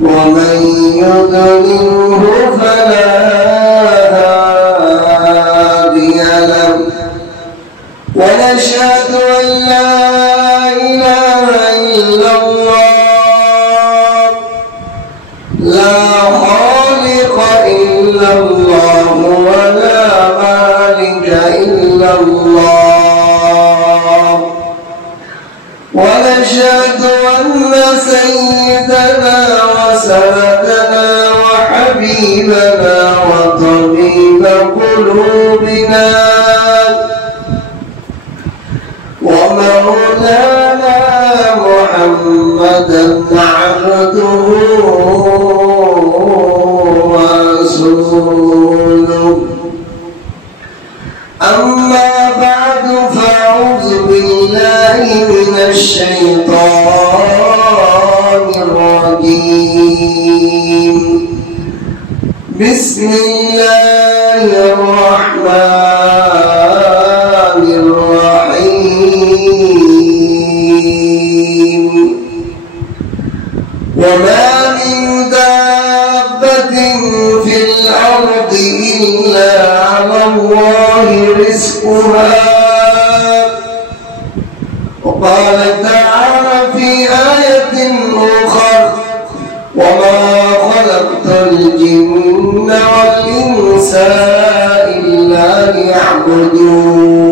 ومن يضلله فلا هادي له ونشهد أن لا إله إلا الله لا خالق إلا الله ولا مالك إلا الله ونشهد أن سيدنا وسندنا وحبيبنا وطبيب قلوبنا ومولانا محمدا عبده ورسوله أما بعد فأعوذ بالله من الشيطان الرجيم بسم الله الرحمن الرحيم وما من دابة في الأرض إلا على الله رزقها وقال تعالى في آية أخرى وما خلقت الجن والإنس إلا ليعبدون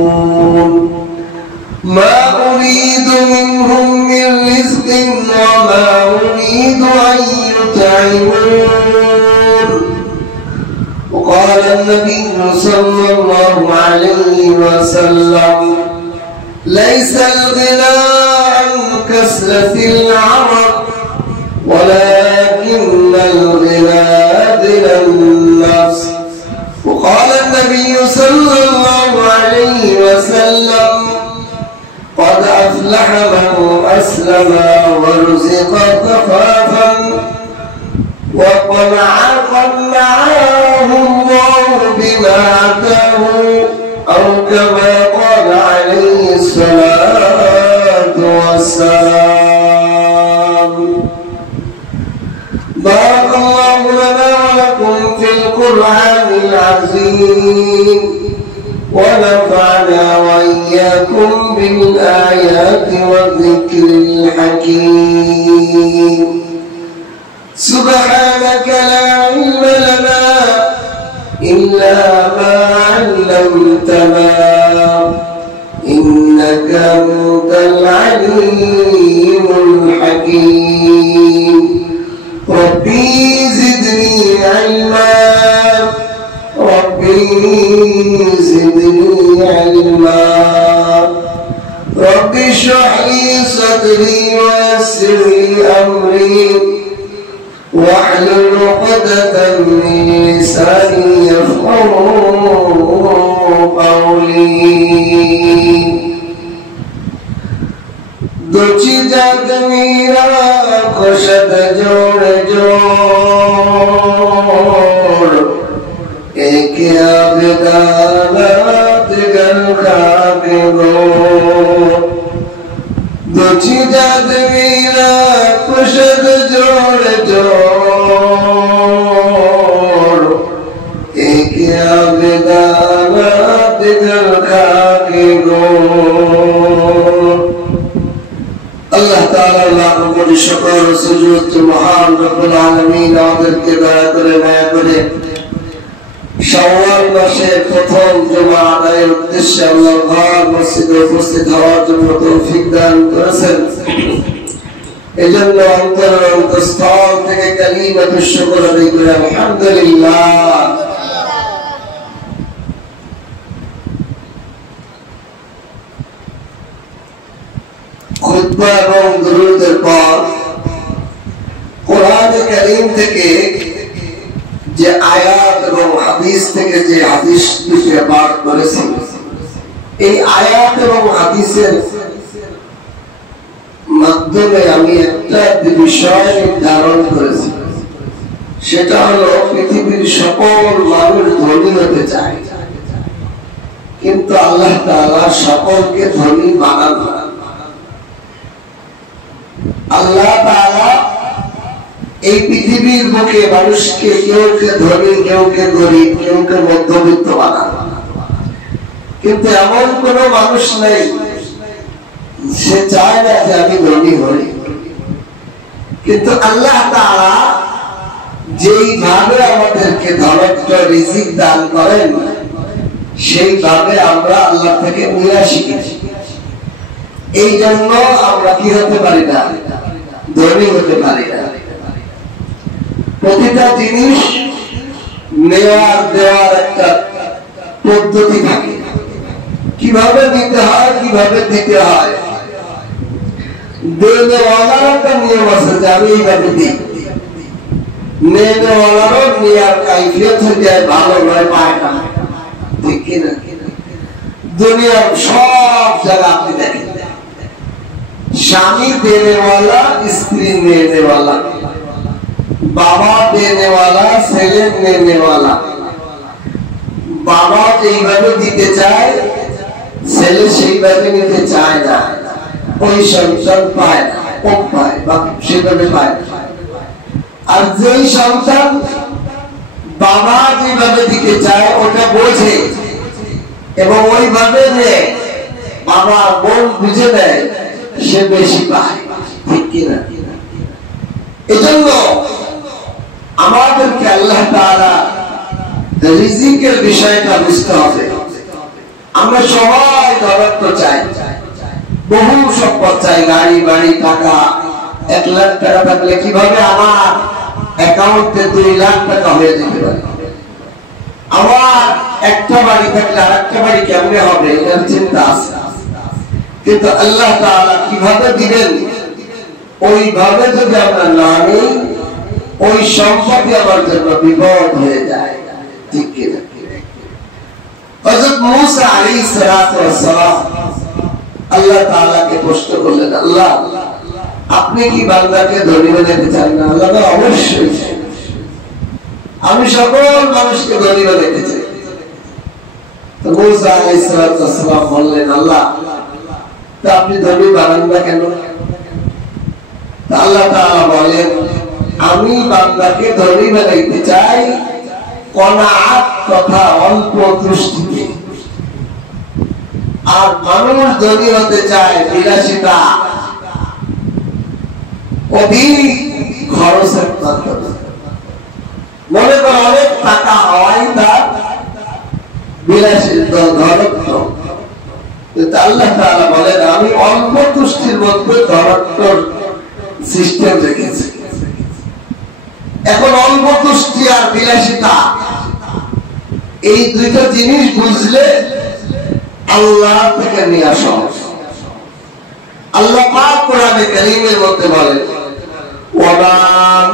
ما أريد منهم من رزق وما أريد أن يطعمون وقال النبي صلى الله عليه وسلم ليس الغنى عن كثرة العرب ولكن الغنى غنى النفس وقال النبي صلى الله عليه وسلم قد أفلح من أسلم ورزق كفافا وقنعه الله بما آتاه أو كما قال عليه الصلاة والسلام بارك الله لنا ولكم في القرآن العظيم ونفعنا وإياكم بالآيات والذكر الحكيم سبحانك لا علم لنا إلا ما علمتنا إنك أنت العليم الحكيم ربي زدني علما ربي زدني علما ربي اشرح لي صدري ويسر لي أمري واحلل عقدة من لساني يفقهوا قولي دوچی جات میرا خوشد جوڑ جوڑ ایک آبدالات گل خواب گوڑ دوچی جات میرا خوشد جوڑ جوڑ ایک آبدالات گل خواب گوڑ اللہ تعالی লাখ কোটি শুকর সুজুদ মহান রব্বুল আলামিন আমাদেরকে দয়া করে মায়া করে শাওয়াল মাসের প্রথম জুমা আদায়ের উদ্দেশ্যে আল্লাহর ঘর মসজিদে উপস্থিত হওয়ার জন্য তৌফিক দান করেছেন এজন্য অন্তঃস্থল থেকে কালিমাতুশ শুকর আদায় করে আলহামদুলিল্লাহ খুতবা এবং দুরূদের পর কোরআন কারীম থেকে যে আয়াত এবং হাদিস থেকে যে হাদিস দুটি পাঠ করেছি এই আয়াত এবং হাদিসের মাধ্যমে আমি একটা বিষয় নির্ধারণ করেছি সেটা হলো পৃথিবীর সকল মানুষ ধনী হতে চায় কিন্তু আল্লাহ তাআলা সকলকে ধনী বানান না আল্লাহ তাআলা এই পৃথিবীর বুকে মানুষকে কেউকে ধনী, কেউকে গরিব, কেউকে মধ্যবিত্ত বানানো, কিন্তু এমন কোন মানুষ নেই সে চায় না যে আমি ধনী হই। কিন্তু আল্লাহ তাআলা যেইভাবে আমাদেরকে ধনত্ব রিজিক দান করেন সেইভাবে আমরা আল্লাহ থেকে নিয়ে শিখেছি। এই জন্য আমরা কি হতে পারি না, ধনী হতে পারি না। প্রতিটা জিনিস নেওয়ার দেওয়ার একটা পদ্ধতি থাকে, কিভাবে নিতে হয়, কিভাবে দিতে হয়। দেওয়ালার একটা নিয়ম আছে যে আমি এইভাবে দিই, নেওয়ালারও নেওয়ার কাইফিয়ত হয়ে যায় ভালো নয়, পায় না, ঠিক কিনা? দুনিয়ার সব জায়গা আপনি দেখেন, স্বামী দেনেওয়ালা, স্ত্রী নেওয়ালা, বাবা দেনেওয়ালা, ছেলে নেওয়ালা। বাবা যেইভাবে দিতে চায় ছেলে সেইভাবে নিতে চায় না, ওই সন্তান পায় না, কম পায় বা সেভাবে পায় না। আর যেই সন্তান বাবা যেভাবে দিতে চায় ওটা বোঝে এবং ওইভাবে নেয়, বাবা বোন বুঝে নেয়, সে বেশি পায়, ঠিক কিনা? এজন্য আমাদেরকে আল্লাহ তাআলা রিজিকের বিষয়টা বুঝতে হবে। আমরা সবাই ধনত্ব চাই, বহু সম্পদ চাই, গাড়ি বাড়ি টাকা। 1 লাখ টাকা থাকলে কিভাবে আমার অ্যাকাউন্টে 2 লাখ টাকা হয়ে যেতে পারে? আমার একটা বাড়ি থাকলে আরেকটা বাড়ি কেমনে হবে এর চিন্তা আছে। কিন্তু আল্লাহ তাআলা কিভাবে দিবেন ওইভাবে যদি আমরা না নিই, ওই সম্পত্তি আমার জন্য বিপদ হয়ে যায়, ঠিক কিনা? হযরত মূসা আলাইহিস সালাতু ওয়াস সালাম আল্লাহ তাআলাকে প্রশ্ন করলেন, আল্লাহ আপনি কি বান্দাকে ধনী বানাতে চান না? আল্লাহ বলেন অবশ্যই, আমি সকল মানুষকে ধনী বানাতে চাই। তো মূসা আলাইহিস সালাতু ওয়াস সালাম বললেন, আল্লাহ তা আপনি ধনী বানান না কেন? আল্লাহ তাআলা বলেন, আমি বান্দাকে ধনী বানাইতে চাই কনাআত তথা অল্প তুষ্টিতে, আর মানুষ ধনী হতে চায় বিলাসিতা, অধিক খরচের মাধ্যমে। মনে করো অনেক টাকা হওয়াই তার বিলাসিতা, ধনত্ব। আল্লাহ তাআলা বলেন, আমি অল্প তুষ্টির মধ্যে ধনত্বর সিস্টেম রেখেছি। এখন অল্প তুষ্টি আর বিলাসিতা এই দুইটা জিনিস বুঝলে আল্লাহ থেকে নেওয়া সহজ। আল্লাহ পাক কোরআনে কারীমের মধ্যে বলেন, ওয়ামা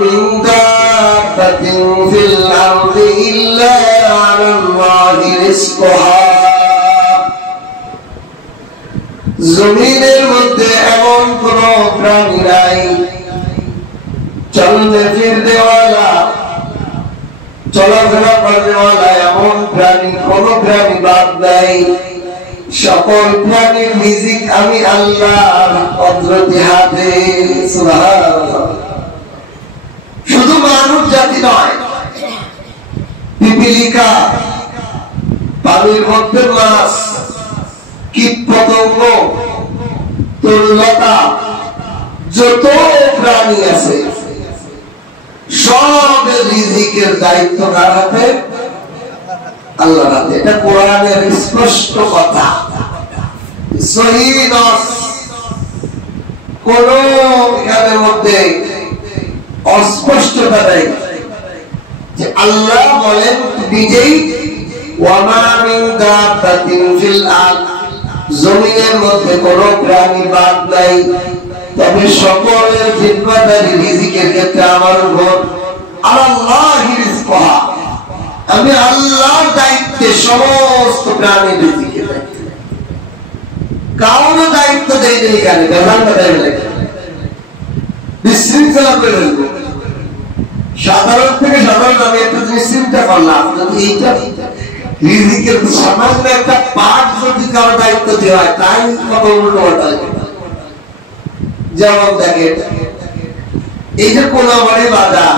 মিন দাব্বাতিন ফিল আরদি ইল্লা আলাল্লাহি রিজকুহা। জমিনের মধ্যে এমন কোন প্রাণী নাই, চলতে ফিরতেওয়ালা, চলাফেরা করতেওয়ালা এমন প্রাণী, কোন প্রাণী বাদ নাই। সকল প্রাণীর রিজিক আমি আল্লাহর কুদরতি হাতে। সুবহানাল্লাহ। শুধু মানব জাতি নয়, পিপীলিকা, পানির মধ্যে মাছ, কীট পতঙ্গ, তরুলতা, যত প্রাণী আছে সব রিজিকের দায়িত্ব কার হাতে? আল্লাহর হাতে। এটা কোরআনের স্পষ্ট কথা, সহিহ নস, কোন এর মধ্যে অস্পষ্টতা নেই। যে আল্লাহ বলেন নিজেই, ওয়ামা মিন দাব্বাতিন ফিল আরদ, জমিনের মধ্যে কোন প্রাণী বাদ নাই, তবে সকলের জিম্মাদারি রিজিকের ক্ষেত্রে আমার উপর। আল্লাহি রিজকুহা, আমি আল্লাহর দায়িত্বে সমস্ত প্রাণীর রিজিকের দায়িত্ব। কারো দায়িত্ব দেই নেই, এখানে বেজানটা দেয় না, বিশৃঙ্খলা করে ফেলবো। সাধারণ থেকে সাধারণ আমি একটা জিনিস চিন্তা করলাম, যদি এইটা রিজিকের সামান্য একটা পার্ট যদি কারো দায়িত্ব দেওয়া হয়, তাই কত উল্টো পাল্টা। যেমন দেখেন এই যে কোনাবাড়ি বাজার,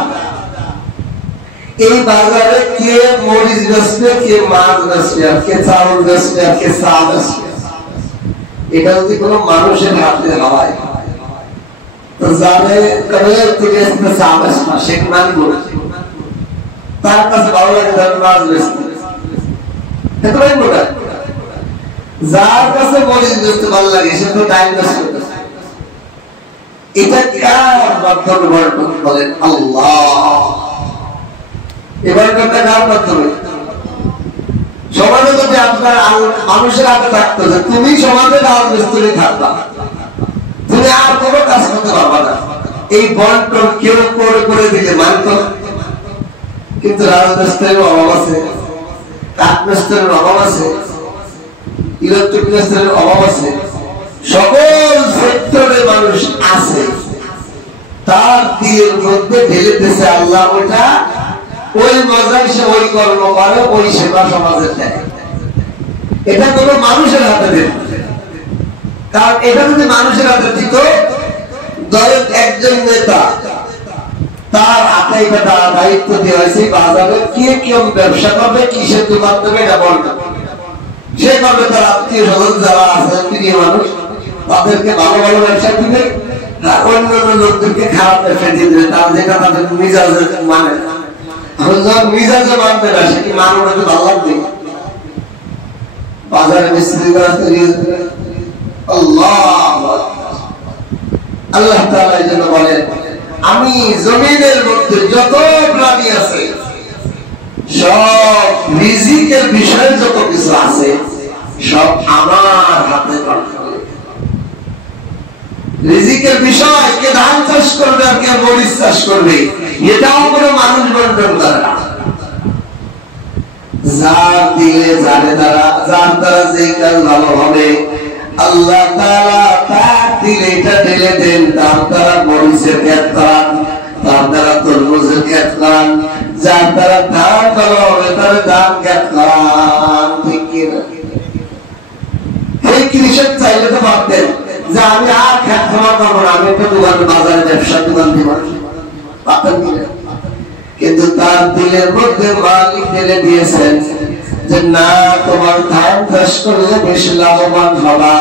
এই বাজারে কে মরিচ বেচবে, কে মাছ বেচবে, কে চাউল বেচবে, কে চা বেচবে, এটা যদি কোনো মানুষের হাতে হয় তো যাবে চা বেচবা সে মানব, তার কাছে ভালো লাগে তার মাছ বেচতে, এতটাই মোটা। যার কাছে মরিচ বেচতে ভালো লাগে সে তো টাইম বেস্ট করতেছে। এটা কার মাধ্যমে বর্তন বলেন? আল্লাহ। এবার কার মাধ্যমে? সমাজে যদি আপনার মানুষের হাতে থাকতো যে তুমি সমাজে ডাল মিস্ত্রি থাকবা, তুমি আর কোনো কাজ করতে পারবা না, এই বন্টন কেউ করে দিলে মানত। কিন্তু রাজমিস্ত্রির অভাব আছে, কাঠ মিস্ত্রির অভাব আছে, ইলেকট্রিক মিস্ত্রির অভাব আছে, সকল সেক্টরে মানুষ আছে, তার দিলের মধ্যে ঢেলে দিয়েছে আল্লাহ। ওটা ওই মজায় সে ওই কর্ম করে, ওই সেবা সমাজের দেয়। এটা কোনো মানুষের হাতে দেবে, কারণ এটা যদি মানুষের হাতে দিত, ধরেন একজন নেতা, তার হাতে এটা দায়িত্ব দেওয়া হয়েছে বাজারে কে কেমন ব্যবসা করবে, কিসের দোকান দেবে, এটা বলবে। সে করবে তার আত্মীয় স্বজন যারা আছে প্রিয় মানুষ, তাদেরকে ভালো ভালো ব্যবসা দিবে, অন্যান্য লোকদেরকে খারাপ ব্যবসা দিয়ে দেবে, তার যেটা তাদের মিজাজে মানে। যখন মিজাজে মানবে না, সে কি মানুষ ভালো লাগবে? বাজারে মিস্ত্রি আল্লাহ তাআলা এই জন্য বলেন, আমি জমিনের মধ্যে যত প্রাণী আছে সব রিজিকের বিষয়ে যত কিছু আছে সব আমার হাতে কন্ট্রোল। রিজিকের বিষয় কে ধান চাষ করবে আর কে মরিচ চাষ করবে এটাও কোনো মানুষ বন্টন করে না। যার দিলে যার দ্বারা যে কাজ ভালো হবে আল্লাহ তাআলা তার দিলে এটা ঢেলে দেন, তার দ্বারা মরিচের ক্ষেত করান, তার দ্বারা তরমুজের ক্ষেত করান, যার দ্বারা ধান ভালো হবে তার ধান ক্ষেত করান। ঠিক কিনা? এই কৃষক চাইলে তো ভাবতেন যে আমি আর ক্ষেত খাওয়া করবো না, আমি একটা দোকান বাজারে ব্যবসা দোকান দিব, পাতেন কিনা? কিন্তু তার দিলের মধ্যে মালিক ঢেলে দিয়েছেন যে না, তোমার ধান চাষ করলে বেশি লাভবান হবা,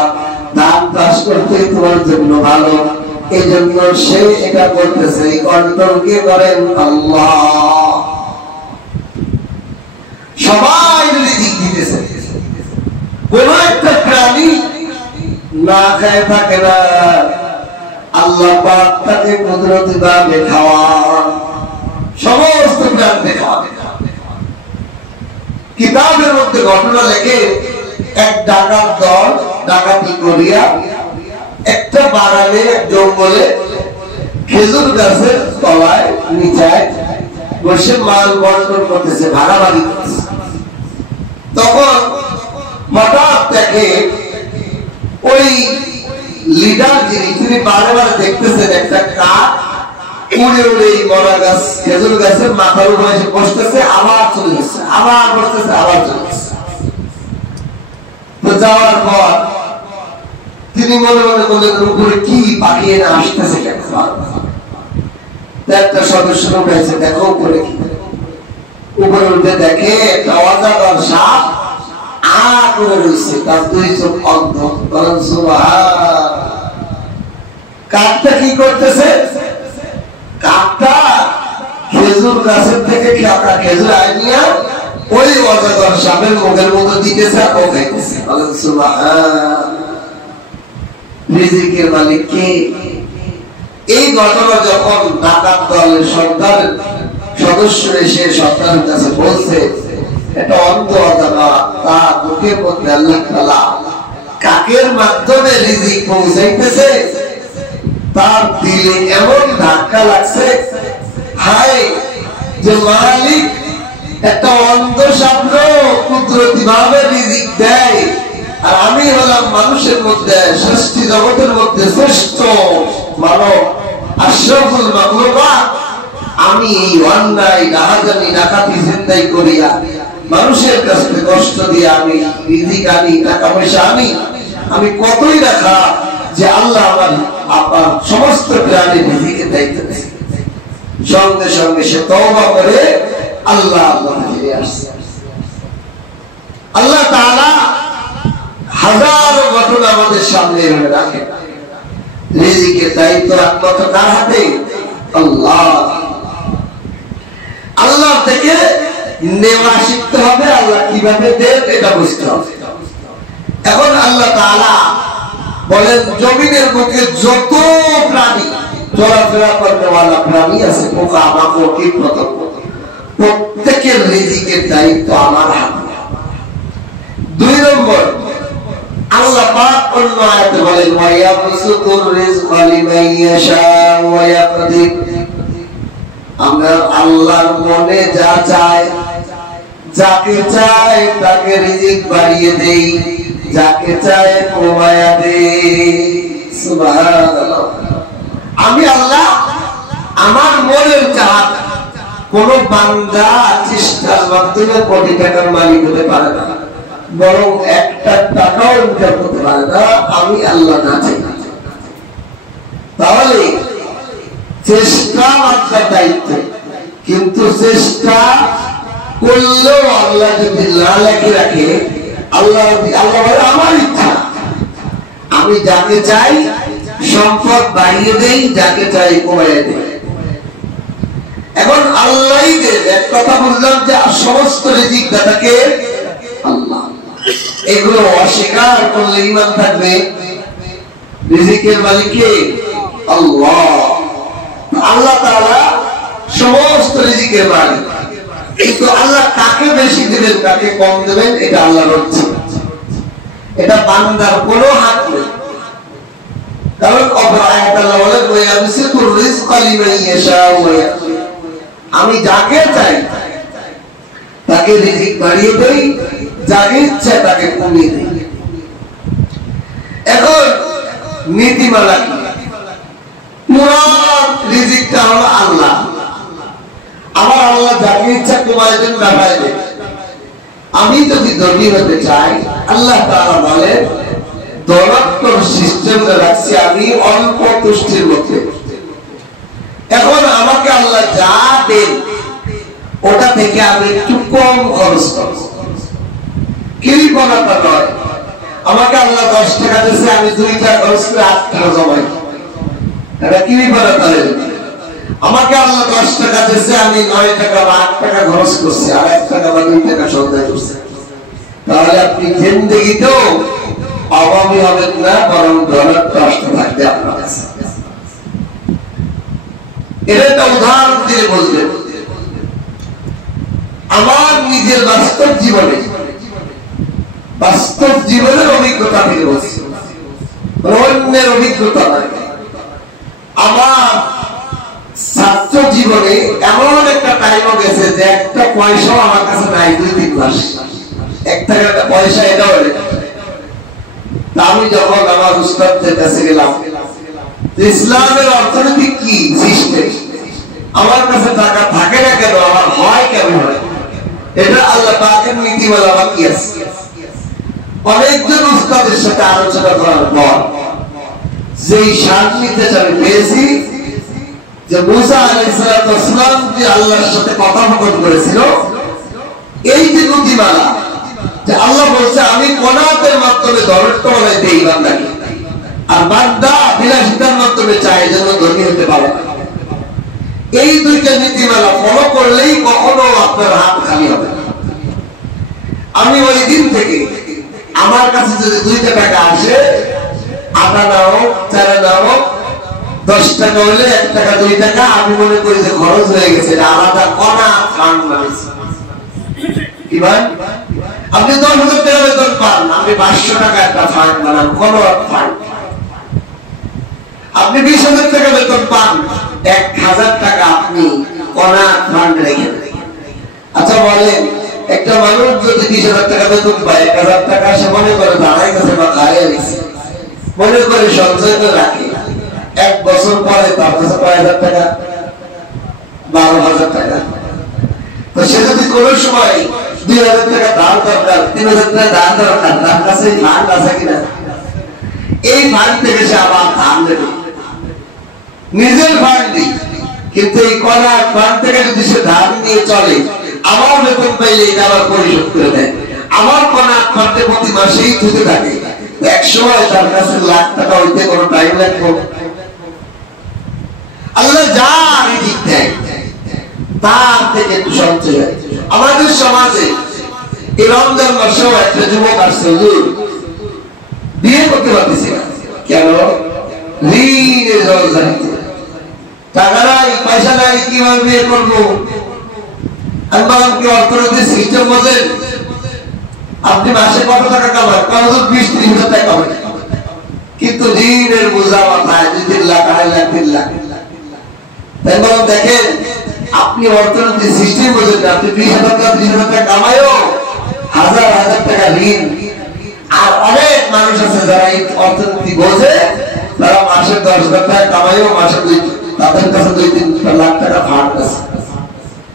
ধান চাষ করতে তোমার জন্য ভালো। এই জন্য সে এটা করতেছে। কন্ট্রোল কে করেন? আল্লাহ। সবাই রিজিক দিতেছে, কোন একটা প্রাণী না খায় থাকে না, আল্লাহ পাক তাকে কুদরতি ভাবে খাওয়ান, সমস্ত প্রাণীকে খাওয়াবে। কিতাবের মধ্যে ঘটনা লেখে, এক ডাকাত দল ডাকাতি করিয়া একটা বাগানে জঙ্গলে খেজুর গাছের তলায় নিচায় বসে মাল বন্টন করতেছে, ভাগাভাগি করতেছে। তখন হঠাৎ দেখে ওই লিডার যিনি, তিনি বারে বারে দেখতেছেন একটা কাক উড়ে উড়ে মরা গাছ খেজুর গাছের মাথার উপরে এসে বসতেছে, আবার চলে যাচ্ছে, আবার বসতেছে, আবার চলে যাচ্ছে। তো যাওয়ার পর তিনি মনে মনে বললেন, উপরে কি পাঠিয়ে না আসতেছে কেন? একটা সদস্য উঠেছে, দেখো উপরে কি। উপরে উঠে দেখে একটা অজাগার সাপ আ করে রয়েছে, তার দুই চোখ অন্ধ। বলেন সুবহান। কাকটা কি করতেছে? কাকটা খেজুর গাছের থেকে খেজুর আইনিয়া ওই অজাগর সাপের মুখের মতো দিতেছে আর ও খাইতেছে। বলেন সুবহান। রিজিকের মালিক কে? এই ঘটনা যখন ডাকাত দলের সর্দার সদস্য এসে সর্দারের কাছে বলছে, এটা অন্ধ অজাগা, তার মুখের মধ্যে আল্লাহ তাআলা কাকের মাধ্যমে রিজিক পৌঁছাইতেছে, তার দিলে এমন ধাক্কা লাগছে, হায় যে মালিক একটা অন্ধ সামনে কুদরতি ভাবে রিজিক দেয়, আর আমি হলাম মানুষের মধ্যে সৃষ্টি জগতের মধ্যে শ্রেষ্ঠ মানব, আশরাফুল মাখলুকাত। আমি এই অন্যায় রাহাজানি ডাকাতি চিন্তাই করিয়া মানুষের কাছ থেকে কষ্ট দিয়ে আমি রিজিক আনি, টাকা পয়সা আনি, আমি কতই রাখা যে আল্লাহ আমার আপনার সমস্ত প্রাণী রিজিকের দায়িত্ব নেই। সঙ্গে সঙ্গে সে তওবা করে আল্লাহ ফিরে আসছে। আল্লাহ তাআলা হাজারো ঘটনা আমাদের সামনে এনে রাখেন। রিজিকের দায়িত্ব একমাত্র কার হাতে? আল্লাহ। আল্লাহ থেকে নেওয়া শিখতে হবে, আল্লাহ কিভাবে দেন এটা বুঝতে হবে। এখন আল্লাহ তাআলা বলেন জমিনের বুকে যত প্রাণী চলাফেরা করনেওয়ালা প্রাণী আছে, পোকা মাকড় কীট পতঙ্গ, প্রত্যেকের রিজিকের দায়িত্ব আমার হাতে। 2 নম্বর, আল্লাহ পাক অন্য আয়াতে বলেন ওয়ায়াবসুতুর রিজকা লিমান ইয়াশা ওয়া ইয়াকদির। আমরা আল্লাহর মনে যা চাই, যাকে চাই তাকে রিজিক বাড়িয়ে দেই, যাকে চাই কমায়া দেই। সুবহানাল্লাহ। আমি আল্লাহ আমার মনের চাহ। কোন বান্দা চেষ্টার মাধ্যমে কোটি টাকার মালিক হতে পারে না, বরং একটা টাকাও ইনকাম করতে পারে না আমি আল্লাহ না চাই। তাহলে চেষ্টা আপনার দায়িত্ব, কিন্তু চেষ্টা করলেও আল্লাহ যদি না লেখে রাখে, আল্লাহ বলে আমার ইচ্ছা, আমি যাকে চাই সম্পদ বাড়িয়ে দেই, যাকে চাই কমাইয়ে দেই। এখন আল্লাহই দেন। এক কথা বললাম যে সমস্ত রিজিক দাতাকে আল্লাহ। এগুলো অস্বীকার করলে ঈমান থাকবে? রিজিকের মালিক কে? আল্লাহ। আল্লাহ তাআলা সমস্ত রিজিকের মালিক, কিন্তু আল্লাহ কাকে বেশি দিবেন কাকে কম দিবেন এটা আল্লাহর ইচ্ছা, এটা বান্দার কোনো হাত নেই। কারণ আল্লাহ বলেন ওয়ায়াবসুতুর রিজকা লিমান ইয়াশা ওয়া ইয়াকদির। আমি যাকে চাই তাকে রিজিক বাড়িয়ে দেই, যাকে ইচ্ছা তাকে কমিয়ে দেই। এখন নীতিমালা কি? পুরো রিজিকটা হলো আল্লাহ। আমার আল্লাহ যাকে ইচ্ছা কমায় দেন, বাড়ায় দেন। আমি যদি ধনী হতে চাই, আল্লাহ তাআলা বলেন ধনাত্মক সিস্টেম রাখছি আমি অল্প তুষ্টির মধ্যে। এখন আমাকে আল্লাহ যা দেন ওটা থেকে আমি একটু কম খরচ করব, কৃপণতা নয়। আমাকে আল্লাহ 10 টাকা দিয়েছে, আমি 2 টাকা খরচ করে 8 টাকা জমাই, এটা কৃপণতা হয়ে যাবে। আমাকে আল্লাহ 10 টাকা দিয়েছে, আমি 9 টাকা বা 8 টাকা খরচ করছি, আর 1 টাকা বা 2 টাকা সঞ্চয় করছি। তাহলে আপনি জিন্দেগিতেও অভাবী হবেন না, বরং ধনাত্মক রাষ্ট্র থাকবে আপনার কাছে। এটা একটা উদাহরণ দিয়ে বলবেন। আমার নিজের বাস্তব জীবনের অভিজ্ঞতা থেকে বলছি, অন্যের অভিজ্ঞতা নয়। আমার ছাত্র জীবনে এমন একটা টাইম গেছে যে একটা পয়সাও আমার কাছে নাই 2-3 মাস, একটা পয়সা এটাও নেই। আমি যখন আমার উস্তাদের কাছে গেলাম ইসলামের অর্থনৈতিক কি সিস্টেম, আমার কাছে টাকা থাকে না কেন, আমার হয় কেমন হয়, এটা আল্লাহ পাকের নীতিমালা আমার কি আছে। অনেকজন উস্তাদের সাথে আলোচনা করার পর যেই শান্তিতে আমি পেয়েছি যে মুসা আলাইহিস সালাম যে আল্লাহর সাথে কথোপকথন করেছিল, এই যে নীতিমালা যে আল্লাহ বলছে আমি কনাতের মাধ্যমে ধরত্ব বলে দেই বান্দাকে, আর বান্দা বিলাসিতার মাধ্যমে চায় যেন ধনী হতে পারে। এই দুইটা নীতিমালা ফলো করলেই কখনো আপনার হাত খালি হবে না। আমি ওই দিন থেকে আমার কাছে যদি 2 টাকা আসে, আটা নাও, চারা নাও, 10 টাকা হলে 1 টাকা 2 টাকা, আমি মনে করি যে খরচ হয়ে গেছে, আলাদা কণা ফান্ড বানিয়েছি। কি ভাই, আপনি 10,000 টাকা বেতন পান, আমি 500 টাকা একটা ফান্ড বানান, কোন ফান্ড। আপনি 20,000 টাকা বেতন পান, 1,000 টাকা আপনি কণা ফান্ড রেখে দেন। আচ্ছা বলেন, একটা মানুষ যদি 20,000 টাকা বেতন পায়, 1,000 টাকা সে মনে করে দাঁড়াই গেছে বা খাইয়ে গেছে, মনে করে সঞ্চয় করে রাখে। 1 বছর পরে তার কাছে 5,000 টাকা, 12,000 টাকা। তো সে যদি কোন সময় 2,000 টাকা দান দরকার, 3,000 টাকা দান দরকার, তার কাছে ফান্ড আছে কিনা? এই ফান্ড থেকে সে আবার ধান দেবে, নিজের ফান্ড নেই, কিন্তু এই কলা ফান্ড থেকে যদি সে ধার নিয়ে চলে, আমার বেতন পাইলে এটা আবার পরিশোধ করে দেয়, আমার কলা ফান্ডে প্রতি মাসেই থেকে থাকে, এক সময় তার কাছে লাখ টাকা হইতে কোনো টাইম লাগবে। আল্লাহ যা রিজিক দেয় তার থেকে একটু সঞ্চয় হয়। আমাদের সমাজে এই রমজান মাসেও একটা যুবক আসছে, হুজুর বিয়ে করতে পারতেছি না, কেন? ঋণের জলজানিতে, টাকা নাই, পয়সা নাই, কিভাবে বিয়ে করবো? আমি বললাম কি অর্থনৈতিক সিস্টেম বোঝেন? আপনি মাসে কত টাকা কামান? 20-30 হাজার টাকা কামান, কিন্তু ঋণের বোঝা মাথায় 2-3 লাখ, 2.5 লাখ, 3 লাখ। তাই বললাম দেখেন, আপনি অর্থনৈতিক সিস্টেম বোঝেন, আপনি 20,000 টাকা 30,000 টাকা কামায়ও হাজার হাজার টাকা ঋণ। আর অনেক মানুষ আছে যারা এই অর্থনীতি বোঝে, তারা মাসে 10,000 টাকা কামায়ও মাসে তাদের কাছে 2-3 লাখ টাকা ফান্ড আছে,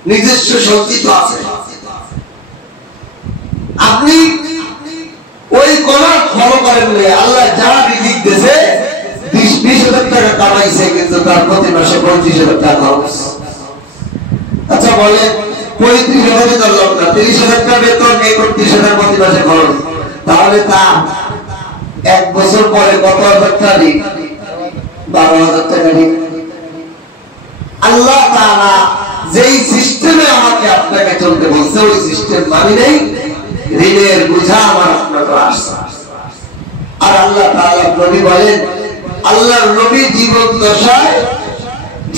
নিজস্ব সঞ্চিত আছে। আপনি ওই কলার ফলো করেন, আল্লাহ যা রিজিক দিয়েছে 20,000 টাকা কামাইছে, কিন্তু তার প্রতি মাসে 25,000 টাকা খরচ। আচ্ছা বলেন, 35,000 ধরলাম না, 30,000 টাকা বেতন, 31,000 প্রতি মাসে খরচ, তাহলে তা 1 বছর পরে কত হাজার টাকা ঋণ? 12,000 টাকা ঋণ। আল্লাহ তাআলা যেই সিস্টেমে আমাকে আপনাকে চলতে বলছে, ওই সিস্টেম মানি নেই, ঋণের বোঝা আমার আপনার আসছে। আর আল্লাহ তাআলা নবী বলেন, আল্লাহর নবী জীবন দশায়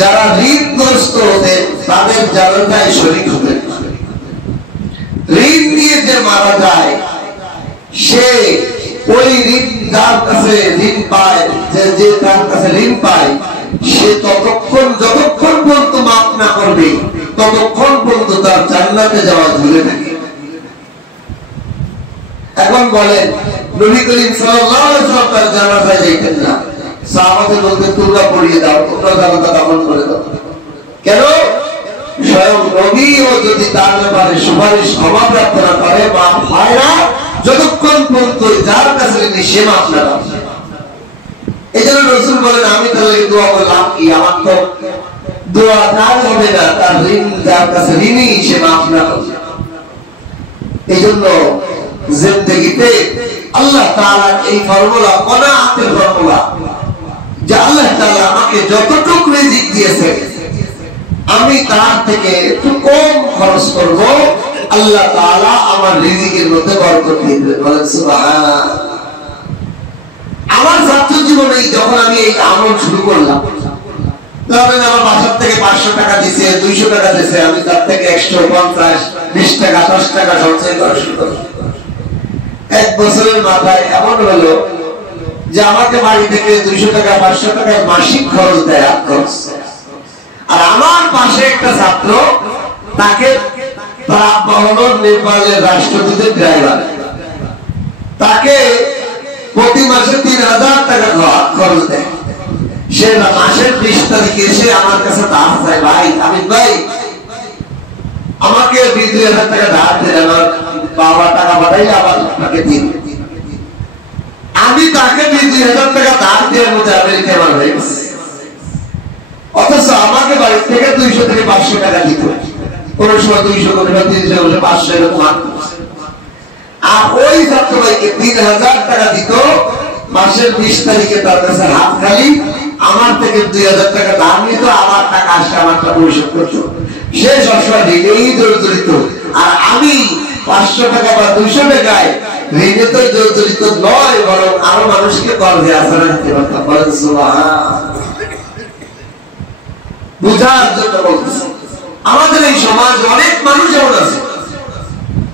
যারা ঋণগ্রস্ত হতেন তাদের জানাজায় শরীক হতেন। ঋণ নিয়ে যে মারা যায়, সে ওই ঋণ যার কাছে ঋণ পায়, যে তার কাছে ঋণ পায়, সে যতক্ষণ পর্যন্ত মাফ না করবে ততক্ষণ পর্যন্ত তার জান্নাতে যাওয়া ঝুলে থাকে। এখন বলেন, নবী করিম সাল্লাল্লাহু আলাইহি ওয়াসাল্লাম তার জানাজায় যাইতেন না, সাহাবাদের বলতেন তোমরা পড়িয়ে দাও, তোমরা জানাজা দাফন করে দাও। কেন? স্বয়ং নবীও যদি তার ব্যাপারে সুপারিশ ক্ষমা প্রার্থনা করে, মাফ হয় না যতক্ষণ পর্যন্ত যার কাছে সে মাফ না করে। এই জন্য রাসূল বলেন, আমি তাহলে দোয়া করলাম কি, আমার তো দোয়া কাজ হবে না, তার ঋণ যার কাছে ঋণী সে মাফ না করে। এই জন্য জিন্দেগিতে আল্লাহ তাআলার এই ফর্মুলা, কনাআতের ফর্মুলা, যে আল্লাহ তাআলা আমাকে যতটুকু রিজিক দিয়েছে আমি তার থেকে একটু কম খরচ করব, আল্লাহ তাআলা আমার রিজিকের মধ্যে বরকত দিবেন। বলেন সুবহানাল্লাহ। আমার ছাত্র জীবনে যখন আমি এই আমল শুরু করলাম, তখন আমার বাসা থেকে 500 টাকা দিয়েছে, 200 টাকা দিয়েছে, আমি তার থেকে 150, 20 টাকা, 10 টাকা সঞ্চয় করা শুরু করলাম। 1 বছরের মাথায় এমন হলো যে আমাকে বাড়ি থেকে 200 টাকা 500 টাকা মাসিক খরচ দেয়, খরচ। আর আমার পাশে একটা ছাত্র, তাকে তার আব্বা হলো নেপালের রাষ্ট্রদূতের ড্রাইভার, তাকে প্রতি মাসে 3,000 টাকা খরচ দেয়। সে মাসের 20 তারিখে এসে আমার কাছে ধার চায়, ভাই আমিন ভাই আমাকে 2,000 টাকা ধার দেন, আমার বাবা টাকা পাঠাইলে আবার আপনাকে দিন। আমি তাকে 2,000 টাকা ধার দেওয়ার মধ্যে আমেরিকা আমার হয়ে গেছে, অথচ আমাকে বাড়ি থেকে 200 থেকে 500 টাকা দিত, কোন সময় 200, কোন সময় 300, 500 এরকম। আর ওই ছাত্র ভাইকে 3,000 টাকা দিত, মাসের 20 তারিখে তার কাছে হাত খালি, আমার থেকে 2,000 টাকা ধার নিত, আমার টাকা আসে আমারটা পরিশোধ করতো। সে সবসময় ঋণেই জড়িত, আর আমি 500 টাকা বা 200 টাকায় ঋণে তো জড়িত নয়, বরং আরো মানুষকে কর্জে আসারা দিতে পারতাম। বলেন সুবহানাল্লাহ। বুঝার জন্য বলতেছি, আমাদের এই সমাজ অনেক মানুষ এমন আছে,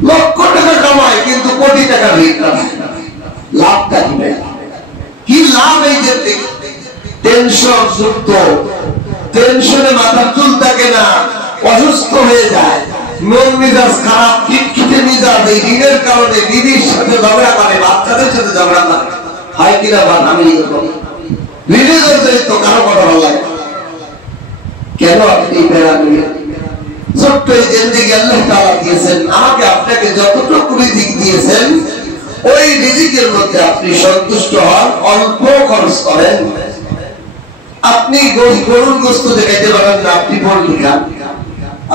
লক্ষ টাকা কামায় কিন্তু কোটি টাকা ঋণ রাখে, লাভটা কি লাভ? এই যে টেনশন যুক্ত, টেনশনে মাথা চুল থাকে না, অসুস্থ হয়ে যায়, মন মেজাজ খারাপ, খিটখিটে মেজাজ, এই ঋণের কারণে বিবির সাথে ঝগড়া করে, বাচ্চাদের সাথে ঝগড়া করে, হয় কিনা? আমি ঋণে জড়িত, কারো কথা ভালো লাগে। কেন আপনি ছোট্ট এই জিন্দেগি আল্লাহ তাআলা দিয়েছেন, আমাকে আপনাকে যতটুকু রিজিক দিয়েছেন, ওই রিজিকের মধ্যে আপনি সন্তুষ্ট হন, অল্প খরচ করেন। আপনি গরুর গোস্ত দেখাইতে পারেন না, আপনি পোল্ট্রি খান।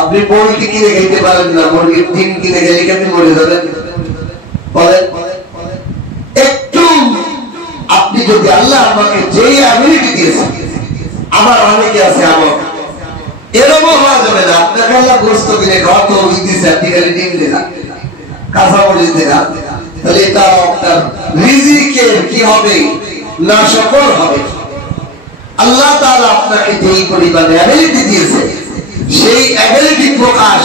আপনি পোল্ট্রি কিনে খাইতে পারেন না, মুরগির ডিম কিনে খেলে কেন মরে যাবেন বলেন? একটু আপনি যদি আল্লাহ আমাকে যে অ্যাবিলিটি দিয়েছে, আমার অনেকে আছে আমার এরকম হওয়া যাবে না। আপনাকে আল্লাহ গোস্ত কিনে খাওয়া তো দিচ্ছে, আপনি খালি ডিম দেখা কাঁচা মরিচ দেখা, তাহলে এটা আপনার রিজিকের কি হবে? না সকল হবে। আল্লাহ তাআলা আপনাকে যেই পরিমাণে অ্যাবিলিটি দিয়েছে, সেই অ্যাবিলিটি প্রকাশ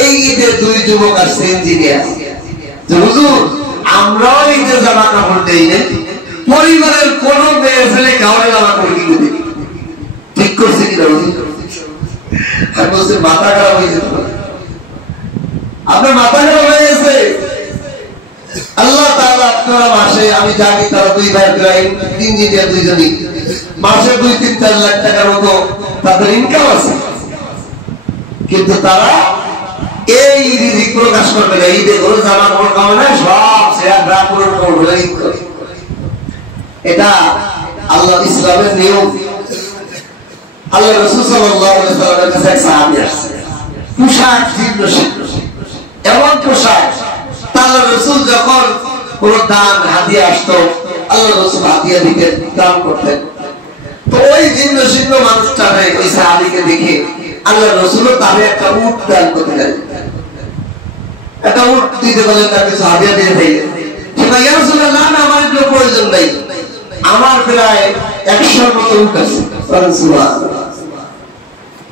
এই ঈদের দুই যুবক আসছে ইঞ্জিনিয়ার, যে হুজুর আমরাও ঈদের জামা কাপড় দেই না, পরিবারের কোন মেয়ে ছেলে কাউরে জামা কাপড় কিনে দিই, ঠিক করছে কিনা? আমি বলছি মাথা খারাপ হয়ে যেতে পারে, আপনার মাথা খারাপ হয়ে গেছে। আল্লাহ তাআলা আপনারা মাসে, আমি জানি তারা দুই ভাই প্রায় ইঞ্জিনিয়ার দুইজনই, মাসে 2-3-4 লাখ টাকার মতো তাদের ইনকাম আছে, কিন্তু তারা এই রিজিক প্রকাশ করবে না। ঈদে করে জামা কাপড় কামে না, সব শেয়ার ড্রাপ করে ঈদ করে। এটা আল্লাহ ইসলামের নিয়ম। আল্লাহ রাসূল সাল্লাল্লাহু আলাইহি ওয়াসাল্লামের কাছে এক সাহাবী আসছে, পোশাক ছিন্ন এমন পোশাক, আল্লাহ রাসূল যখন কোন দান হাদিয়া আসতো, আল্লাহ রাসূল হাদিয়া দিতেন, দান করতেন। তো ওই জীর্ণ শীর্ণ মানুষটা ওই সাহাবীকে দেখে আল্লাহ রাসূল তারে একটা উট দান করতে গেলেন, একটা উট দিতে বলেন, তার কিছু হাদিয়া দিয়ে দিলেন। ইয়া রাসূলুল্লাহ, না আমার কোনো প্রয়োজন নাই, আমার প্রায় 100 মতো উট আছে। সুবহানাল্লাহ।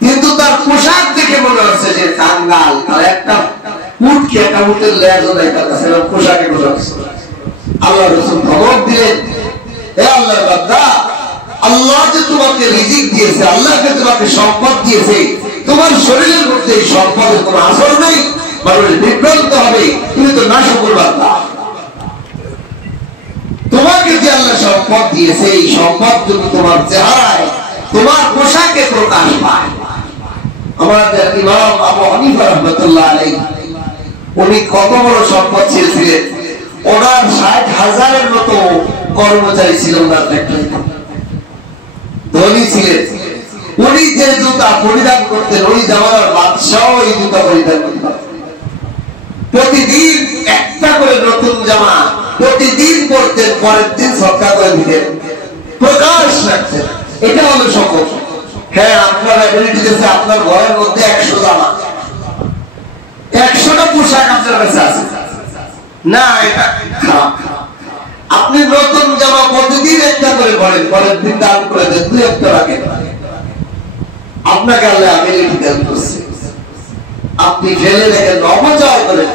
কিন্তু তার পোশাক দেখে মনে হচ্ছে যে কাঙ্গাল, আর একটা উট কি একটা উটের লেজও নাই তার কাছে, পোশাকে পোশাক। আল্লাহ রাসূল ধমক দিলেন, হে আল্লাহর বান্দা, আল্লাহ যে তোমাকে রিজিক দিয়েছে, আল্লাহ যে তোমাকে সম্পদ দিয়েছে, তোমার শরীরের মধ্যে এই সম্পদের কোনো আসর নেই, মানুষ বিভ্রান্ত হবে, তুমি তো নাশকর বান্দা। তোমাকে যে আল্লাহ সম্পদ দিয়েছে, এই সম্পদ যদি তোমার চেহারায়, তোমার পোশাকে প্রকাশ পায়। আমাদের ইমাম আবু হানিফা রাহমাতুল্লাহ আলাইহি, উনি কত বড় সম্পদ ছিলেন, ওনার 60,000-এর মতো কর্মচারী ছিল ওনার ফ্যাক্টরিতে, ধনী ছিলেন। উনি যে জুতা পরিধান করতেন, ওই জামানার বাদশাহ এই জুতা পরিধান করতেন। প্রতিদিন একটা করে নতুন জামা প্রতিদিন পরতেন, পরের দিন সদকা করে দিতেন, প্রকাশ রাখতেন। এটা হলো সকল। হ্যাঁ, আপনার অ্যাবিলিটি আছে, আপনার ঘরের মধ্যে 100 জামা, 100টা পোশাক আপনার কাছে আছে না, এটা খারাপ। আপনি নতুন জামা প্রতিদিন একটা করে পরেন, পরের দিন দান করে দেন, 2-1টা রাখেন, আপনাকে আল্লাহ অ্যাবিলিটি দান করছে, আপনি ফেলে রেখে অপচয় করেন।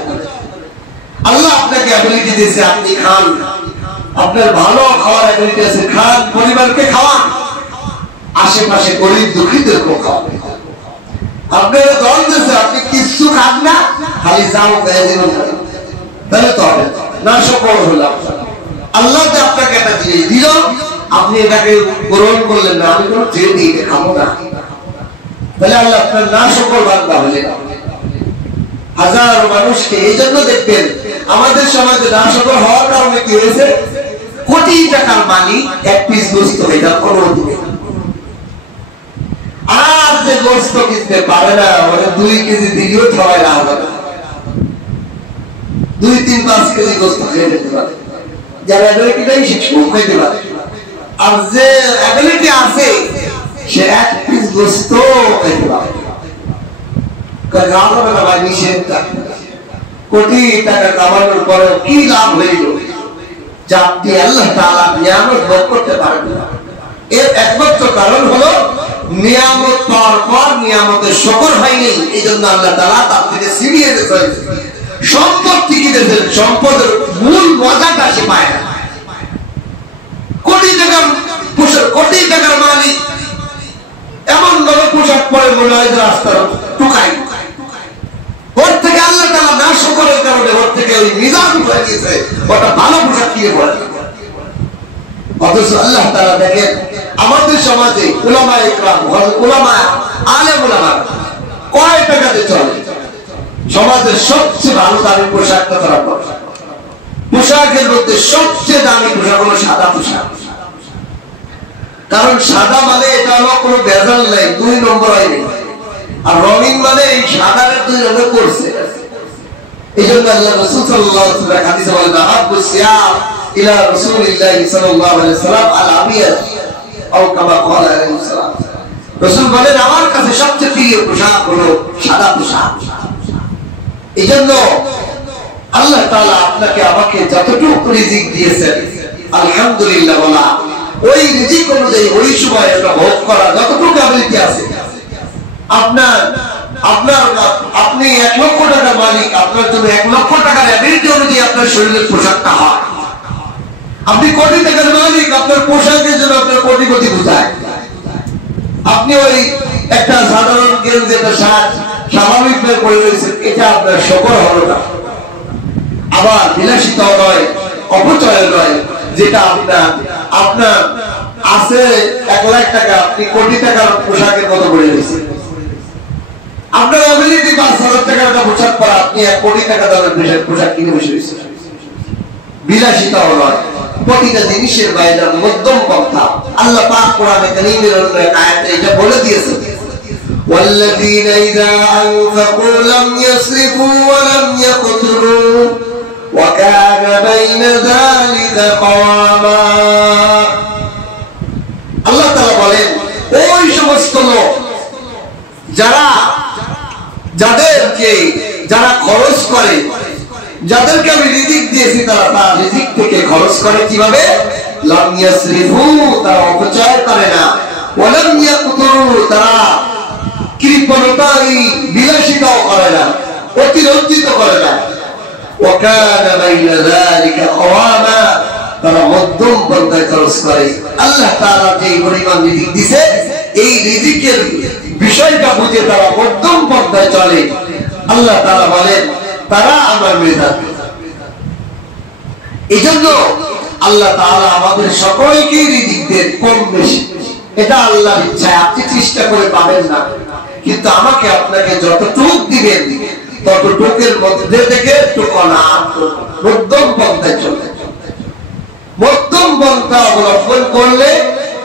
আল্লাহ আপনাকে অ্যাবিলিটি দিয়েছে, আপনি খান, আপনার ভালো খাওয়ার অ্যাবিলিটি আছে, খান, পরিবারকে খাওয়ান, আশেপাশে গরিব দুঃখীদেরকে খাওয়ান। আপনার দল দিয়েছে, আপনি কিছু খান না, খালি যাও খেয়ে দিন, তাহলে তো হবে না, সকল হলাম। আল্লাহ যে আপনাকে একটা জিনিস দিল, আপনি এটাকে গ্রহণ করলেন না, আমি কোনো চেয়ে দিয়ে খাবো না, তাহলে আল্লাহ আপনার না সকল বান্দা হলেন। হাজারো মানুষকে এই জন্য দেখবেন আমাদের সমাজে না সকল হওয়ার কারণে কি হয়েছে, কোটি টাকার মালিক এক পিস গোস্ত এটা কোনো দিকে, আর যে গোস্ত কিনতে পারে না, ওরা 2 কেজি দিলেও খাওয়ায় না হবে না, 2-3-5 কেজি গোস্ত খেয়ে নিতে পারে, যার অ্যাবিলিটিটাই সে খুব খেতে পারে। আর যে অ্যাবিলিটি আছে, সে এক পিস গোস্ত খেতে পারে। কোটি টাকা কামানোর পরে কি লাভ হইল, যা আপনি আল্লাহ তাআলা নিয়ামত ভোগ করতে পারবেন না। এর একমাত্র কারণ হলো নিয়ামত পাওয়ার পর নিয়ামতের শুকর হয়নি, এই জন্য আল্লাহ তাআলা তার থেকে ছিনিয়ে নিয়েছেন। সম্পদ ঠিকই দিয়েছেন, সম্পদের মূল মজাটা সে পায় না। কোটি টাকার পোশাক, কোটি টাকার মালিক এমন ভাবে পোশাক পরে মনে হয় যে রাস্তার টুকাই, ওর থেকে আল্লাহ তাআলা না শুকরের কারণে ওর থেকে ওই মিজান হয়ে গেছে, ওটা ভালো পোশাক কিনে পড়ে। অথচ আল্লাহ তাআলা দেখেন আমাদের সমাজে উলামা ইকরাম, উলামা, আলেম উলামা কয় টাকাতে চলে, সমাজের সবচেয়ে ভালো দামি পোশাকটা তারা পরে। পোশাকের মধ্যে সবচেয়ে দামি পোশাক হলো সাদা পোশাক। কারণ সাদা মানে এটা হলো কোনো ভেজাল নাই, 2 নম্বর হয়নি। আর রঙিন মানে এই সাদার 2 নম্বর করছে। এই জন্য আল্লাহ রাসূল সাল্লাল্লাহু আলাইহি ওয়াসাল্লাম হাদিসে বলেন, আহাব্বু সিয়াব ইলা রাসূলিল্লাহি সাল্লাল্লাহু আলাইহি ওয়াসাল্লাম আল আবিয়াদ আও কামা ক্বালা আলাইহি সাল্লাম। রাসূল বলেন, আমার কাছে সবচেয়ে প্রিয় পোশাক হলো সাদা পোশাক। এই জন্য আল্লাহ তাআলা আপনাকে আমাকে যতটুকু রিজিক দিয়েছেন আলহামদুলিল্লাহ বলা, ওই রিজিক অনুযায়ী ওই সময় এটা ভোগ করা যতটুকু অ্যাবিলিটি আছে। আপনি 1 লক্ষ টাকার মালিক, আপনার জন্য 1 লক্ষ টাকার অ্যাবিলিটি অনুযায়ী আপনার শরীরের পোশাকটা হয়। আপনি কোটি টাকার মালিক, আপনার পোশাকের জন্য আপনার কোটি কোটি বোঝায়। আপনি ওই একটা সাধারণ গেঞ্জি একটা শার্ট স্বাভাবিক ভাবে পরে রয়েছেন, এটা আপনার শকর হলো না। আবার বিলাসিতাও নয়, অপচয় নয়, যেটা আপনার আছে 1 লাখ টাকা, আপনি কোটি টাকার পোশাকের মতো পরে রয়েছেন। আপনার অ্যাবিলিটি 5,000 টাকার একটা পোশাক পরা, আপনি 1 কোটি টাকা দামের পোশাক কিনে বসে রয়েছেন। বিলাসিতাও নয়, প্রতিটা জিনিসের বাইরে মধ্যম পন্থা। আল্লাহ পাক কোরআনে কারীমের অন্য এক আয়াতে এটা বলে দিয়েছেন, ওয়াল্লাযীনা ইযা আনফাকু লাম ইয়াসরিফু ওয়া লাম ইয়াকতুরু ওয়া কানা বাইনা যালিকা কাওয়ামা। আল্লাহ তাআলা বলেন, ওই সমস্ত লোক যারা খরচ করে, যাদেরকে আমি রিজিক দিয়েছি, তারা তার রিজিক থেকে খরচ করে কিভাবে? লাম ইয়াসরিফু, তারা অপচয় করে না, ওয়া লাম ইয়াকতুরু, তারা কৃপণতাই বিলাসিতাও করে না, অতিরঞ্জিত করে না, ওয়া কানা বাইনা যালিকা কাওয়ামা, তারা মধ্যম পন্থায় খরচ করে। আল্লাহ তাআলা যে পরিমাণ রিজিক দিয়েছে, এই রিজিকের বিষয়টা বুঝে তারা মধ্যম পন্থায় চলে। আল্লাহ তাআলা বলেন, তারা আমার মেধাবী। এই জন্য আল্লাহ তাআলা আমাদের সকলকে রিজিক দেন কম বেশি, এটা আল্লাহর ইচ্ছা। আপনি চেষ্টা করে পাবেন না, কিন্তু আমাকে আপনাকে যতটুকু দিবেন ততটুকের মধ্যে থেকে একটু কনাআত মধ্যম পন্থায় চলতে। মধ্যম পন্থা অবলম্বন করলে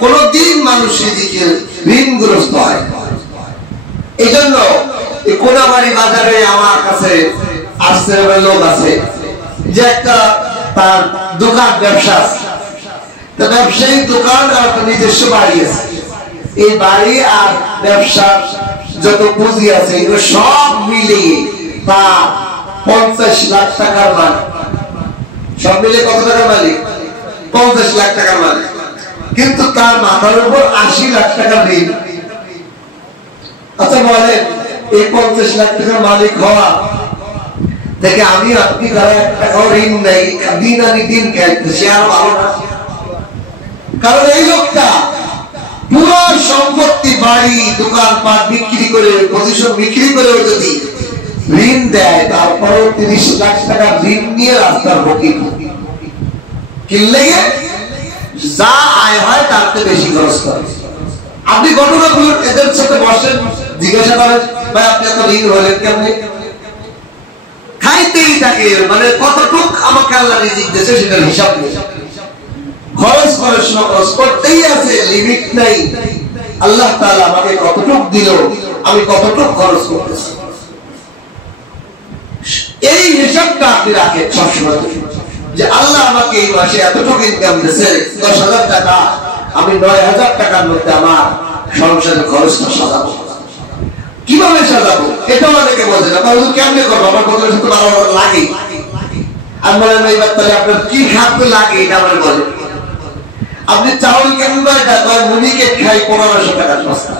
কোনদিন মানুষ রিজিকের ঋণগ্রস্ত হয়। এই জন্য কোনাবাড়ি বাজারে আমার কাছে আসছে লোক আছে, যে একটা তার দোকান ব্যবসা আছে, ব্যবসায়ী দোকান আর নিজস্ব বাড়ি আছে। এই বাড়ি আর ব্যবসার যত পুঁজি আছে এগুলো সব মিলিয়ে তার 50 লাখ টাকার মালিক। সব মিলিয়ে কত টাকার মালিক? 50 লাখ টাকার মালিক। কিন্তু তার মাথার উপর 80 লাখ টাকার ঋণ। আচ্ছা বলেন, এই 50 লাখ টাকার মালিক হওয়া থেকে আমি আপনি যারা 1 টাকাও ঋণ নেই, দিন আনি দিন খাইতে, সে আর ভালো না। কারণ এই লোকটা পুরো সম্পত্তি, বাড়ি, দোকানপাট বিক্রি করে, পজিশন বিক্রি করে যদি ঋণ দেয়, তারপরেও 30 লাখ টাকা ঋণ নিয়ে রাস্তার ভোগী কিনলে যা আয় হয় তার থেকে বেশি খরচ করে। আপনি ঘটনাগুলো এদের সাথে বসেন, জিজ্ঞাসা করেন, ভাই আপনি এত ঋণ হলেন কেমনে? খাইতেই থাকে, মানে কতটুক আমাকে আল্লাহ রিজিক দিয়েছে সেটার হিসাব নেই। খরচ করতেই আছে, লিমিট নাই। আল্লাহ তাআলা আমাকে কতটুক দিল, আমি কতটুক খরচ করতেছি, এই হিসাবটা আপনি রাখেন সবসময়, যে আল্লাহ আমাকে এই মাসে এতটুকু ইনকাম দিয়েছে, 10,000 টাকা, আমি 9,000 টাকার মধ্যে আমার সংসারের খরচটা সাজাবো। কিভাবে সাজাবো এটা অনেকে বলছে না, কেমনে করবো, আমার কত লাগে। আমি বলেন, এইবার তাহলে আপনার কি খাদ্য লাগে এটা আমার বলেন। আপনি চাউল কেমন মিনিকেট খাই 1500 টাকার বস্তা,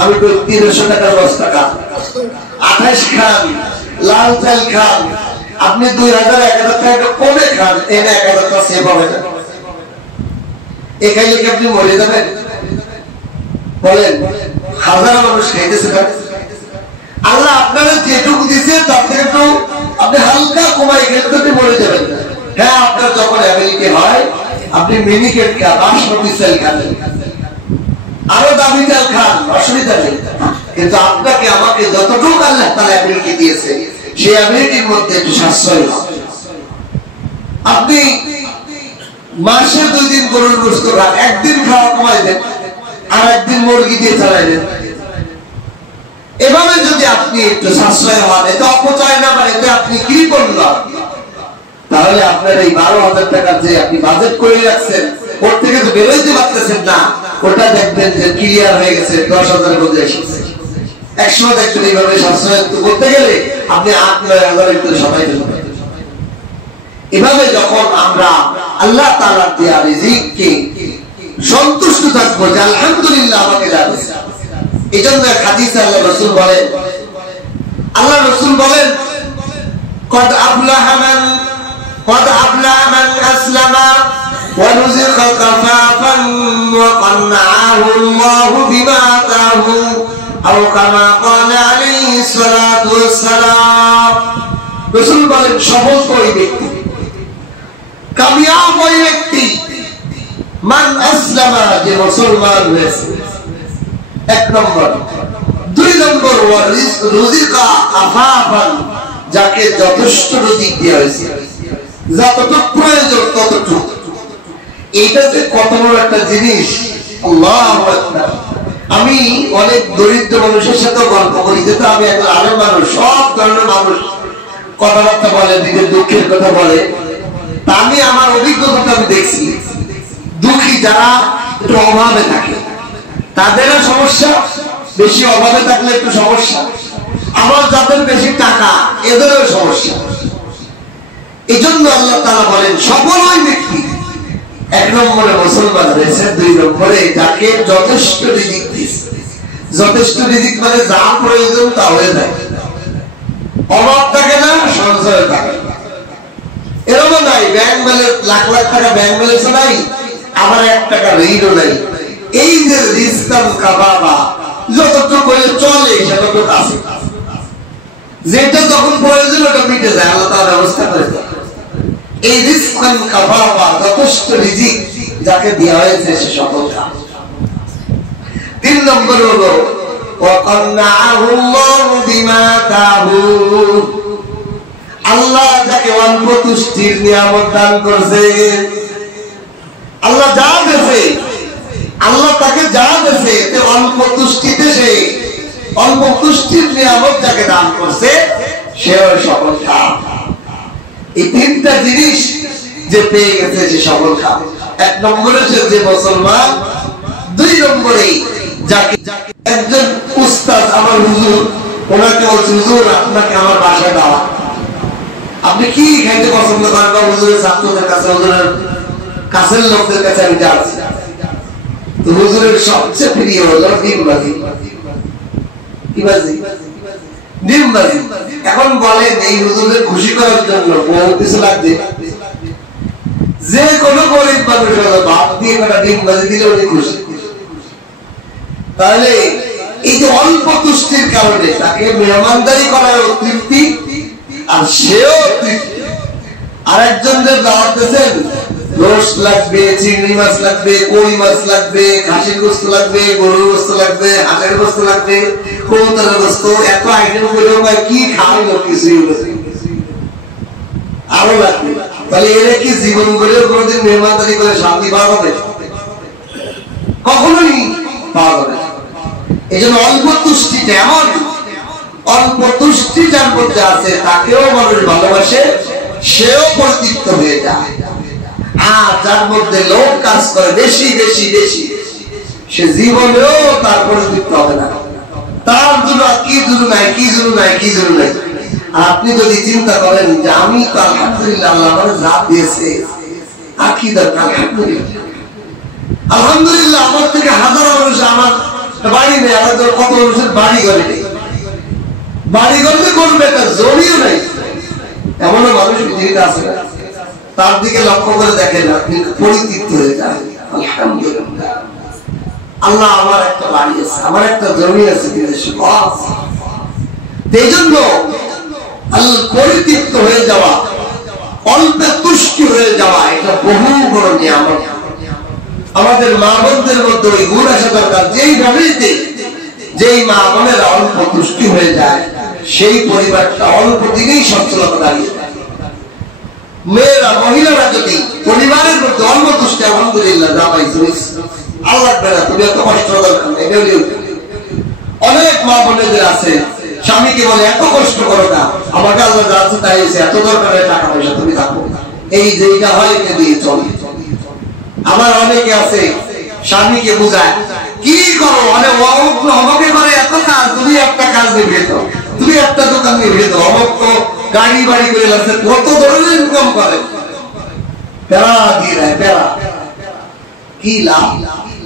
আমি তো 300 টাকার বস্তা খান, 28 খান, লাল চাল খান, আপনি 2000-1000 টাকা কমে খান, এনে 1000 টাকা সেভ হবে না। এ খাইলে কি আপনি মরে যাবেন? বলেন, হাজার মানুষ খাইতেছে না। আল্লাহ আপনারা যেটুকু দিচ্ছে তার থেকে একটু আপনি হালকা কমাই গেলে তো আপনি মরে যাবেন। হ্যাঁ, আপনার যখন অ্যাবিলিটি হয় আপনি মিনিকেট খান, বাসমতি চাল খান, আরো দামি চাল খান, অসুবিধা নেই। কিন্তু আপনাকে আমাকে যতটুকু আল্লাহ তাআলা অ্যাবিলিটি দিয়েছে, সেই অ্যাবিলিটির মধ্যে একটু সাশ্রয় হবে। আপনি মাসে 2 দিন গরুর গোশত খান, একদিন খাওয়া কমাই দেন, আর একদিন মুরগি দিয়ে চালাই দেন। এভাবে যদি আপনি একটু সাশ্রয় হন, এতে অপচয় না মানে এতে আপনি কি করলেন, তাহলে আপনার এই 12,000 টাকা যে আপনি বাজেট করে রাখছেন ওর থেকে তো বেরোইতে পারতেছেন না, ওটা দেখবেন যে ক্লিয়ার হয়ে গেছে 10,000 এর মধ্যে এসেছে। 100 দেখবেন এইভাবে সাশ্রয় করতে গেলে আপনি 8-9,000 একটু সবাই দেবেন। এভাবে যখন আমরা আল্লাহ তাআলার দেয়া রিজিককে সন্তুষ্ট থাকবো যে আলহামদুলিল্লাহ আমাকে যা দিয়েছে, এজন্য হাদিসে আল্লাহ রাসূল বলেন, قد أفلح من أسلم ورزق كفافا وقنعه الله بما آتاه أو كما قال عليه الصلاة والسلام। রাসূল বলেন সফল ওই ব্যক্তি, কামিয়াব ওই ব্যক্তি, মান আসলামা যে মুসলমান হয়েছে, 1 নম্বর। 2 নম্বর রুজিকা কাফাফান, যাকে যথেষ্ট রিজিক দেওয়া হয়েছে, যতটুকু প্রয়োজন ততটুকু। এটা যে কত বড় একটা জিনিস, আল্লাহু আকবার। আমি অনেক দরিদ্র মানুষের সাথে গল্প করি, যেহেতু আমি একজন আলেম মানুষ, সব ধরনের মানুষ কথাবার্তা বলে, নিজের দুঃখের কথা বলে। তা আমি আমার অভিজ্ঞতা আমি দেখছি, দুঃখী যারা একটু অভাবে থাকে তাদেরও সমস্যা, বেশি অভাবে থাকলে একটু সমস্যা, আবার যাদের বেশি টাকা এদেরও সমস্যা। এই জন্য আল্লাহ তাআলা বলেন সফল ওই ব্যক্তি, 1 নম্বরে মুসলমান হয়েছে, 2 নম্বরে যাকে যথেষ্ট রিজিক দিয়েছে। যথেষ্ট রিজিক মানে যা প্রয়োজন তা হয়ে যায়, অভাব থাকে না, সঞ্চয় থাকে। এরকম নাই ব্যাংক ব্যালেন্স, লাখ লাখ টাকা ব্যাংক ব্যালেন্স নাই, আবার 1 টাকা ঋণও নাই। এই যে রিজকান কাবাবা, যতটুকু চলে সেতটুকু আছে, যেটা যখন প্রয়োজন ওটা মিটে যায়, আল্লাহ তাআলা ব্যবস্থা করে দেয়। এই রিজকান কাবাবা, যথেষ্ট রিজিক যাকে দেওয়া হয়েছে সে সফল কাম। 3 নম্বর হলো ওয়াকান্নাহু আল্লাহু বিমা তাহু, আল্লাহ যাকে অল্প তুষ্টির নিয়ামত দান করছে, আল্লাহ যা দেছে, আল্লাহ তাকে যা দেছে এতে অল্প তুষ্টিতে, সে অল্প তুষ্টির নিয়ামত যাকে দান করছে সেও সফল কাম। এই 3টা জিনিস যে পেয়ে গেছে সে সফল কাম। 1 নম্বরে সে যে মুসলমান, 2 নম্বরে যাকে একজন উস্তাদ, আমার হুজুর, ওনাকে বলছে হুজুর আপনাকে আমার বাসায় দাওয়া, আপনি কি খাইতে পছন্দ করেন? হুজুরের ছাত্রদের কাছে, হুজুরের কাছের লোকদের কাছে আমি যাচ্ছি। তো হুজুরের সবচেয়ে প্রিয় হলো ডিমবাজি। কি বাজি? ডিমবাজি। এখন বলেন এই হুজুরদের খুশি করার জন্য বহু কিছু লাগবে, যে কোনো গরিব মানুষ হলো বাপ দিয়ে একটা ডিমবাজি দিলে উনি খুশি। তাহলে এই যে অল্প তুষ্টির কারণে তাকে মেহমানদারি করার তৃপ্তি, আর সেও তৃপ্তি। আরেকজনদের দাওয়াত দিয়েছেন, রোস্ট লাগবে, চিংড়ি মাছ লাগবে, কই মাছ লাগবে, খাসির গোশত লাগবে, গরুর গোশত লাগবে, হাঁসের গোশত লাগবে, কবুতরের গোশত, এত আইটেম করে কি খাওয়াইলো, কিছুই আরো লাগবে। তাহলে এরা কি জীবন গড়েও কোনোদিন মেহমানদারি করে শান্তি পাওয়া যাবে? কখনোই পাওয়া যাবে। এই জন্য অল্প তুষ্টিটা এমন, অল্প তুষ্টি যার মধ্যে আছে তাকেও মানুষ ভালোবাসে, সেও পরিতৃপ্ত হয়ে যায়। আর যার মধ্যে লোভ কাজ করে বেশি বেশি বেশি, সে জীবনেও তার পরিতৃপ্ত হবে না। তার জন্য কি জন্য নাই, কি জন্য নাই, কি জন্য নাই। আর আপনি যদি চিন্তা করেন যে আমি তো আলহামদুলিল্লাহ আল্লাহ আমার যা দিয়েছে, আর কি দরকার, আলহামদুলিল্লাহ আলহামদুলিল্লাহ। আমার থেকে হাজারো মানুষ, আমার বাড়ি নেই, আমাদের কত মানুষের বাড়ি ঘরে নেই, বাড়ি ঘরে করবে তার জমিও নেই, এমনও মানুষ পৃথিবীতে আছে না। তার দিকে লক্ষ্য করে দেখেন, আপনি পরিতৃপ্ত হয়ে যান। আলহামদুলিল্লাহ আল্লাহ আমার একটা বাড়ি আছে, আমার একটা জমি আছে, এই জন্য পরিতৃপ্ত হয়ে যাওয়া, অল্পে তুষ্টি হয়ে যাওয়া, এটা বহু বড় নিয়ামত। আমাদের মা বোনদের মধ্যে ওই গুণ আসা দরকার, যেই মা বোনেরা অল্প তুষ্টি হয়ে যায় সেই পরিবারটা অল্প দিনেই সচ্ছলতা দাঁড়িয়ে যায়। মেয়েরা মহিলারা যদি পরিবারের মধ্যে অল্প তুষ্টি আলহামদুলিল্লাহ যা পাইছো আল্লাহ বেড়া তুমি এত কষ্ট দরকার নেই। অনেক মা বোনেদের আছে স্বামীকে বলে এত কষ্ট করো না, আমাকে আল্লাহ যা আছে তাই এসে এত দরকারের টাকা পয়সা তুমি থাকো, এই যে এটা হয় এটা দিয়ে চলে। আবার অনেকে আছে স্বামীকে বুঝায় কি করো মানে আমাকে করে এত কাজ, তুমি একটা কাজ নিয়ে দাও, তুমি একটা দোকান নিয়ে দাও, অমক তো গাড়ি বাড়ি করে আছে কত ধরনের ইনকাম করে, প্যারা দিয়ে দেয় প্যারা। কি লাভ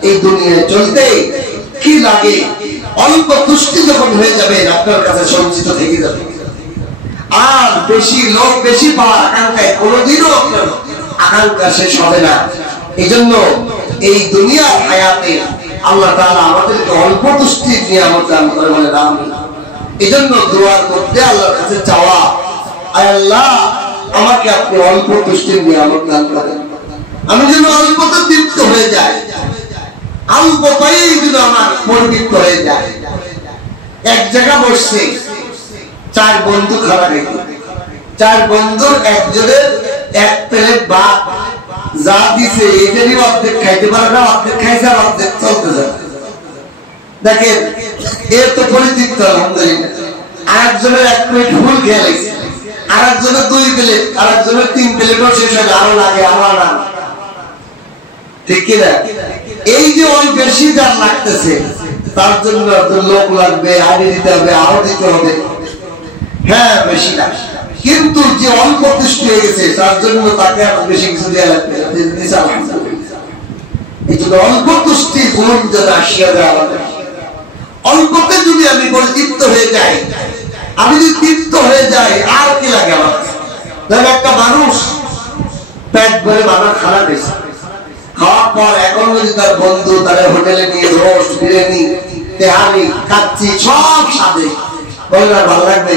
এই দুনিয়ায় চলতে? কি লাগে? অল্প তুষ্টি যখন হয়ে যাবে আপনার কাছে সঞ্চিত থেকে যাবে, আর বেশি লোক বেশি পাওয়ার আকাঙ্ক্ষায় কোনোদিনও আপনার আকাঙ্ক্ষা শেষ হবে না। এই জন্য এই দুনিয়ার হায়াতে আল্লাহ তাআলা আমাদেরকে অল্প তুষ্টি নিয়ামত দান করে বলে দান। এই জন্য দোয়ার মধ্যে আল্লাহর কাছে চাওয়া, আয় আল্লাহ আমাকে আপনি অল্প তুষ্টির নিয়ামত দান করেন, আমি যেন অল্পতে তৃপ্ত হয়ে যাই, অল্পতাই যেন আমার পরিতৃপ্ত হয়ে যায়। এক জায়গা বসছে চার বন্ধু খাওয়া রেখে, চার বন্ধুর একজনের এক প্লেট ভাত যা দিছে এটারই অর্ধেক খাইতে পারে না, অর্ধেক খাইছে আর অর্ধেক চলতে যায়। দেখেন এর তো পরিতৃপ্ত আলহামদুলিল্লাহ। আর একজনের এক প্লেট ফুল খেয়ে লাগছে, আর একজনের 2 প্লেট, আর একজনের 3 প্লেটও শেষ হয়ে আরো লাগে আমার না, ঠিক কিনা? এই যে ওই বেশি যার লাগতেছে তার জন্য লোক লাগবে, আগে দিতে হবে, আরো দিতে হবে, হ্যাঁ বেশি না, কিন্তু যে অল্প তুষ্টি হয়ে গেছে তার জন্য তাকে আর বেশি কিছু দেওয়া লাগবে। এই জন্য অল্প তুষ্টি গুণ যেন আসিয়া দেওয়া হবে। অল্পতে যদি আমি পরিতৃপ্ত হয়ে যাই, আমি যদি তৃপ্ত হয়ে যাই আর কি লাগে আমার? ধর একটা মানুষ পেট ভরে বানার খানা পেয়েছে, খাওয়ার পর এখন যদি তার বন্ধু তারা হোটেলে নিয়ে রোস্ট বিরিয়ানি তেহারি খাচ্ছি সব সাথে বলে ভালো লাগবে।